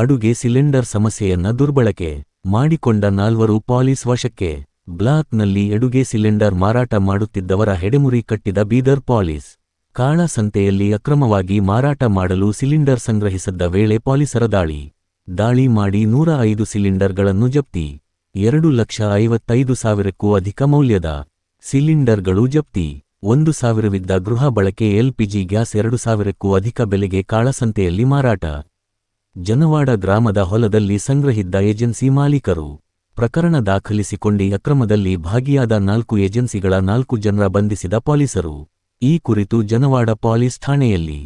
ಅಡುಗೆ ಸಿಲಿಂಡರ್ ಸಮಸ್ಯೆಯನ್ನ ದುರ್ಬಳಕೆ ಮಾಡಿಕೊಂಡ 4 ಪೊಲೀಸ್ ವಶಕ್ಕೆ. ಬ್ಲಾಕ್ನಲ್ಲಿ ಅಡುಗೆ ಸಿಲಿಂಡರ್ ಮಾರಾಟ ಮಾಡುತ್ತಿದ್ದವರ ಹೆಡೆಮುರಿ ಕಟ್ಟಿದ ಬೀದರ್ ಪೊಲೀಸ್. ಕಾಳಸಂತೆಯಲ್ಲಿ ಅಕ್ರಮವಾಗಿ ಮಾರಾಟ ಮಾಡಲು ಸಿಲಿಂಡರ್ ಸಂಗ್ರಹಿಸಿದ್ದ ವೇಳೆ ಪೊಲೀಸರ ದಾಳಿ ಮಾಡಿ 105 ಸಿಲಿಂಡರ್ಗಳನ್ನು ಜಪ್ತಿ. 2,55,000ಕ್ಕೂ ಅಧಿಕ ಮೌಲ್ಯದ ಸಿಲಿಂಡರ್ಗಳು ಜಪ್ತಿ. 1,000ವಿದ್ದ ಗೃಹ ಬಳಕೆ ಎಲ್ಪಿಜಿ ಗ್ಯಾಸ್ 2,000ಕ್ಕೂ ಅಧಿಕ ಬೆಲೆಗೆ ಕಾಳಸಂತೆಯಲ್ಲಿ ಮಾರಾಟ. ಜನವಾಡ ಗ್ರಾಮದ ಹೊಲದಲ್ಲಿ ಸಂಗ್ರಹಿದ್ದ ಏಜೆನ್ಸಿ ಮಾಲೀಕರು ಪ್ರಕರಣ ದಾಖಲಿಸಿಕೊಂಡಿ ಅಕ್ರಮದಲ್ಲಿ ಭಾಗಿಯಾದ 4 ಏಜೆನ್ಸಿಗಳ 4 ಜನರ ಬಂಧಿಸಿದ ಪೊಲೀಸರು. ಈ ಕುರಿತು ಜನವಾಡ ಪೊಲೀಸ್ ಠಾಣೆಯಲ್ಲಿ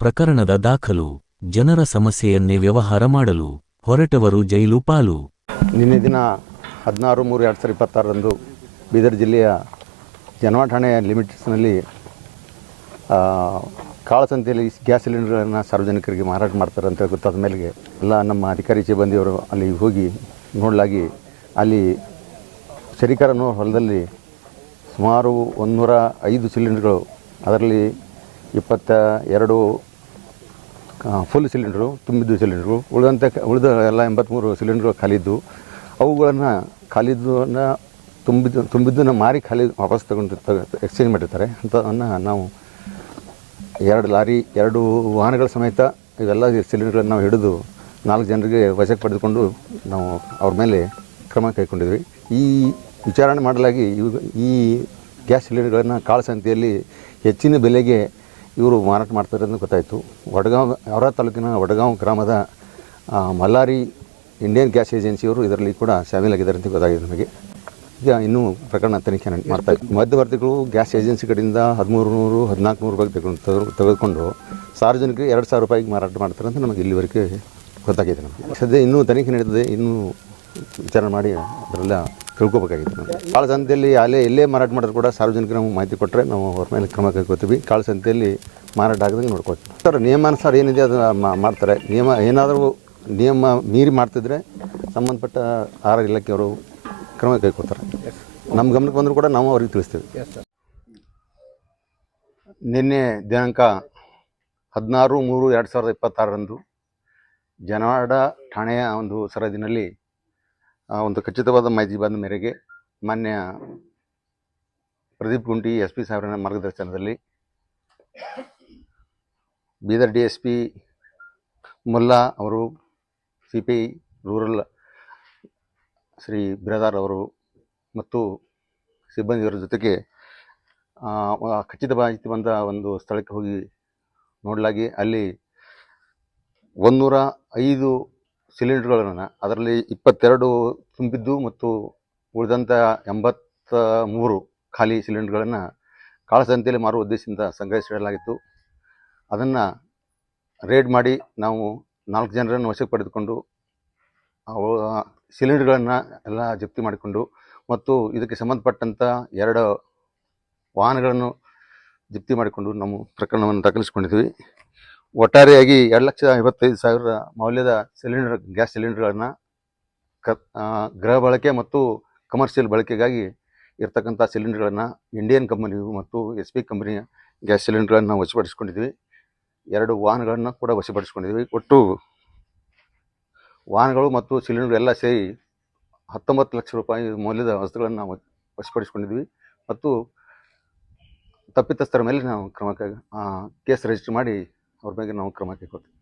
ಪ್ರಕರಣದ ದಾಖಲು. ಜನರ ಸಮಸ್ಯೆಯನ್ನೇ ವ್ಯವಹಾರ ಮಾಡಲು ಹೊರಟವರು ಜೈಲು ಪಾಲು. ನಿನ್ನೆ ದಿನ 16/3/2026ರಂದು ಬೀದರ್ ಜಿಲ್ಲೆಯ ಜನವಾಡ ಠಾಣೆಯ ಲಿಮಿಟ್ಸ್ನಲ್ಲಿ ಕಾಳಸಂತೆಯಲ್ಲಿ ಗ್ಯಾಸ್ ಸಿಲಿಂಡರ್ಗಳನ್ನು ಸಾರ್ವಜನಿಕರಿಗೆ ಮಾರಾಟ ಮಾಡ್ತಾರೆ ಅಂತ ಗೊತ್ತಾದ ಮೇಲೆಗೆ ಎಲ್ಲ ನಮ್ಮ ಅಧಿಕಾರಿ ಸಿಬ್ಬಂದಿಯವರು ಅಲ್ಲಿ ಹೋಗಿ ನೋಡಲಾಗಿ ಅಲ್ಲಿ ಶರೀಕರನ್ನು ಹೊಲದಲ್ಲಿ ಸುಮಾರು 105 ಸಿಲಿಂಡರ್ಗಳು, ಅದರಲ್ಲಿ 22 ಫುಲ್ ಸಿಲಿಂಡ್ರು ತುಂಬಿದ್ದು ಸಿಲಿಂಡ್ರು, ಉಳಿದ ಎಲ್ಲ 83 ಸಿಲಿಂಡ್ರು ಖಾಲಿದ್ದು. ಅವುಗಳನ್ನು ಖಾಲಿದ್ದನ್ನು ತುಂಬಿದ್ದನ್ನು ಮಾರಿ ಖಾಲಿ ವಾಪಸ್ ಎಕ್ಸ್ಚೇಂಜ್ ಮಾಡಿರ್ತಾರೆ. ಅಂಥವನ್ನು ನಾವು 2 ಲಾರಿ 2 ವಾಹನಗಳ ಸಮೇತ ಇವೆಲ್ಲ ಸಿಲಿಂಡರ್ಗಳನ್ನು ನಾವು ಹಿಡಿದು 4 ಜನರಿಗೆ ವಶಕ್ಕೆ ಪಡೆದುಕೊಂಡು ನಾವು ಅವ್ರ ಮೇಲೆ ಕ್ರಮ ಕೈಗೊಂಡಿದ್ವಿ. ಈ ವಿಚಾರಣೆ ಮಾಡಲಾಗಿ ಈ ಗ್ಯಾಸ್ ಸಿಲಿಂಡರ್ಗಳನ್ನು ಕಾಳಸಂತೆಯಲ್ಲಿ ಹೆಚ್ಚಿನ ಬೆಲೆಗೆ ಇವರು ಮಾರಾಟ ಮಾಡ್ತಾರೆ ಅಂತ ಗೊತ್ತಾಯಿತು. ಔರಾದ್ ತಾಲೂಕಿನ ವಡಗಾಂವ್ ಗ್ರಾಮದ ಮಲ್ಲಾರಿ ಇಂಡಿಯನ್ ಗ್ಯಾಸ್ ಏಜೆನ್ಸಿಯವರು ಇದರಲ್ಲಿ ಕೂಡ ಶಾಮೀಲಾಗಿದ್ದಾರೆ ಅಂತ ಗೊತ್ತಾಗಿದೆ ನಮಗೆ. ಈಗ ಇನ್ನೂ ಪ್ರಕರಣ ತನಿಖೆ ಮಾಡ್ತಾಯಿದ್ವಿ. ಮಧ್ಯವರ್ತಿಗಳು ಗ್ಯಾಸ್ ಏಜೆನ್ಸಿ ಕಡೆಯಿಂದ 1,300, 1,400 ರೂಪಾಯಿ ತೆಗೆದುಕೊಂಡು ಸಾರ್ವಜನಿಕರಿಗೆ 2,000 ರೂಪಾಯಿಗೆ ಮಾರಾಟ ಮಾಡ್ತಾರೆ ಅಂತ ನಮಗೆ ಇಲ್ಲಿವರೆಗೆ ಗೊತ್ತಾಗಿದೆ. ನಮಗೆ ಸದ್ಯ ಇನ್ನೂ ತನಿಖೆ ನಡೀತದೆ, ಇನ್ನೂ ವಿಚಾರಣೆ ಮಾಡಿ ಅದರೆಲ್ಲ ತಿಳ್ಕೊಬೇಕಾಗಿದೆ. ನಾವು ಕಾಳಸಂತೆಯಲ್ಲಿ ಎಲ್ಲೇ ಮಾರಾಟ ಮಾಡಿದ್ರು ಕೂಡ ಸಾರ್ವಜನಿಕರು ನಮಗೆ ಮಾಹಿತಿ ಕೊಟ್ಟರೆ ನಾವು ಅವ್ರ ಮೇಲೆ ಕ್ರಮ ಕೈಗೊಳ್ತೀವಿ. ಕಾಳಸಂತೆಯಲ್ಲಿ ಮಾರಾಟ ಆಗದಂಗೆ ನೋಡ್ಕೊಳ್ತೀವಿ. ಸರ್, ನಿಯಮಾನುಸಾರ ಏನಿದೆ ಅದು ಮಾಡ್ತಾರೆ. ನಿಯಮ ಮೀರಿ ಮಾಡ್ತಿದ್ರೆ ಸಂಬಂಧಪಟ್ಟ ಆಹಾರ ಇಲಾಖೆಯವರು ಕ್ರಮ ಕೈಗೊಳ್ತಾರೆ. ನಮ್ಮ ಗಮನಕ್ಕೆ ಬಂದರೂ ಕೂಡ ನಾವು ಅವ್ರಿಗೆ ತಿಳಿಸ್ತೀವಿ. ನಿನ್ನೆ ದಿನಾಂಕ 16/3/2026ರಂದು ಜನವಾಡ ಠಾಣೆಯ ಒಂದು ಸರಹದ್ದಿನಲ್ಲಿ ಒಂದು ಖಚಿತವಾದ ಮಾಹಿತಿ ಬಂದ ಮೇರೆಗೆ ಮಾನ್ಯ ಪ್ರದೀಪ್ ಗುಂಟಿ SP ಸಾಹೇಬರ ಮಾರ್ಗದರ್ಶನದಲ್ಲಿ ಬೀದರ್ DSP ಮುಲ್ಲಾ ಅವರು, CPI ರೂರಲ್ ಶ್ರೀ ಬಿರಾದಾರ್ ಅವರು ಮತ್ತು ಸಿಬ್ಬಂದಿಯವರ ಜೊತೆಗೆ ಖಚಿತ ಮಾಹಿತಿ ಬಂದ ಒಂದು ಸ್ಥಳಕ್ಕೆ ಹೋಗಿ ನೋಡಲಾಗಿ ಅಲ್ಲಿ 105 ಸಿಲಿಂಡರ್ಗಳನ್ನು, ಅದರಲ್ಲಿ 22 ತುಂಬಿದ್ದು ಮತ್ತು ಉಳಿದಂಥ 83 ಖಾಲಿ ಸಿಲಿಂಡರ್ಗಳನ್ನು ಕಾಳಸಂತೆಯಲ್ಲಿ ಮಾರುವ ಉದ್ದೇಶದಿಂದ ಸಂಗ್ರಹಿಸಿಡಲಾಗಿತ್ತು. ಅದನ್ನು ರೇಡ್ ಮಾಡಿ ನಾವು 4 ಜನರನ್ನು ವಶಕ್ಕೆ ಪಡೆದುಕೊಂಡು ಸಿಲಿಂಡರ್ಗಳನ್ನು ಎಲ್ಲ ಜಪ್ತಿ ಮಾಡಿಕೊಂಡು ಮತ್ತು ಇದಕ್ಕೆ ಸಂಬಂಧಪಟ್ಟಂಥ 2 ವಾಹನಗಳನ್ನು ಜಪ್ತಿ ಮಾಡಿಕೊಂಡು ನಾವು ಪ್ರಕರಣವನ್ನು ದಾಖಲಿಸಿಕೊಂಡಿದ್ವಿ. ಒಟ್ಟಾರೆಯಾಗಿ 2,55,000 ಮೌಲ್ಯದ ಗ್ಯಾಸ್ ಸಿಲಿಂಡರ್ಗಳನ್ನು ಗೃಹ ಬಳಕೆ ಮತ್ತು ಕಮರ್ಷಿಯಲ್ ಬಳಕೆಗಾಗಿ ಇರ್ತಕ್ಕಂಥ ಸಿಲಿಂಡರ್ಗಳನ್ನು ಇಂಡಿಯನ್ ಕಂಪನಿಯು ಮತ್ತು SP ಕಂಪನಿಯ ಗ್ಯಾಸ್ ಸಿಲಿಂಡರ್ಗಳನ್ನು ನಾವು ವಶಪಡಿಸಿಕೊಂಡಿದ್ವಿ. 2 ವಾಹನಗಳನ್ನು ಕೂಡ ವಶಪಡಿಸಿಕೊಂಡಿದ್ವಿ. ಒಟ್ಟು ವಾಹನಗಳು ಮತ್ತು ಸಿಲಿಂಡರ್ ಎಲ್ಲ ಸೇರಿ 19 ಲಕ್ಷ ರೂಪಾಯಿ ಮೌಲ್ಯದ ವಸ್ತುಗಳನ್ನು ನಾವು ವಶಪಡಿಸಿಕೊಂಡಿದ್ವಿ ಮತ್ತು ತಪ್ಪಿತಸ್ಥರ ಮೇಲೆ ನಾವು ಕೇಸ್ ರಿಜಿಸ್ಟರ್ ಮಾಡಿ ಅವ್ರ ಬಗ್ಗೆ ನಾವು ಕ್ರಮ ಕೈಗೊಳ್ತೀವಿ.